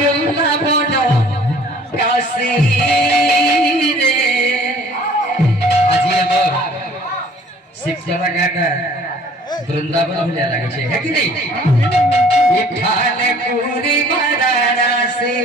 বৃন্দাবন কাশী রে আজি আমার শিবচরা গাটা বৃন্দাবন ভুলিয়া লাগিছে হে কি নেই এখানে পুরী বারাণসী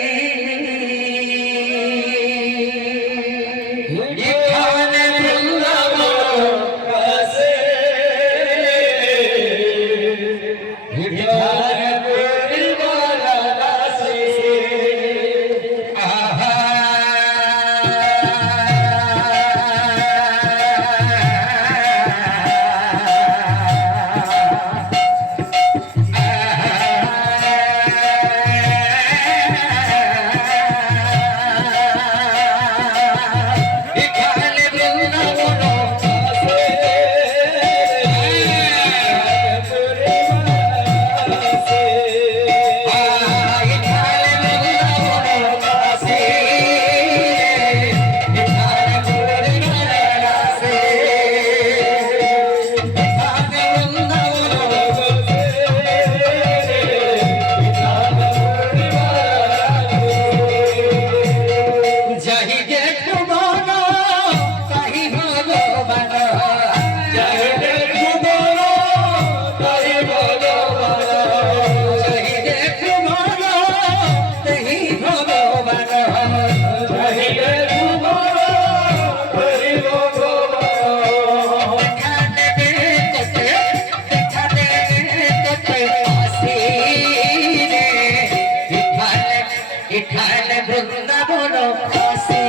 এখানে বৃন্দাবন কাশী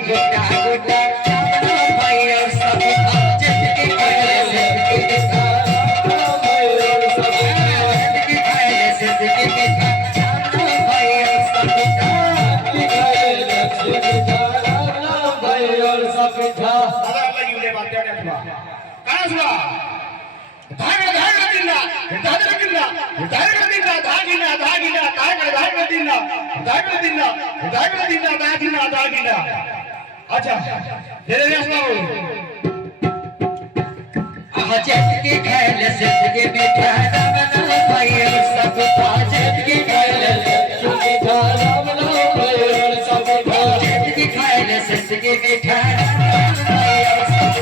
गोटा गोटा भाई और सब जिंदगी अच्छा जिंदगी खेल जिंदगी मीठा राम भाई और सब जिंदगी खेल जिंदगी राम भाई और सब जिंदगी खेल जिंदगी मीठा राम भाई और सब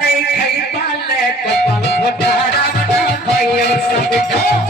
नहीं खाई पाले कपल घोटारा बना भाई सब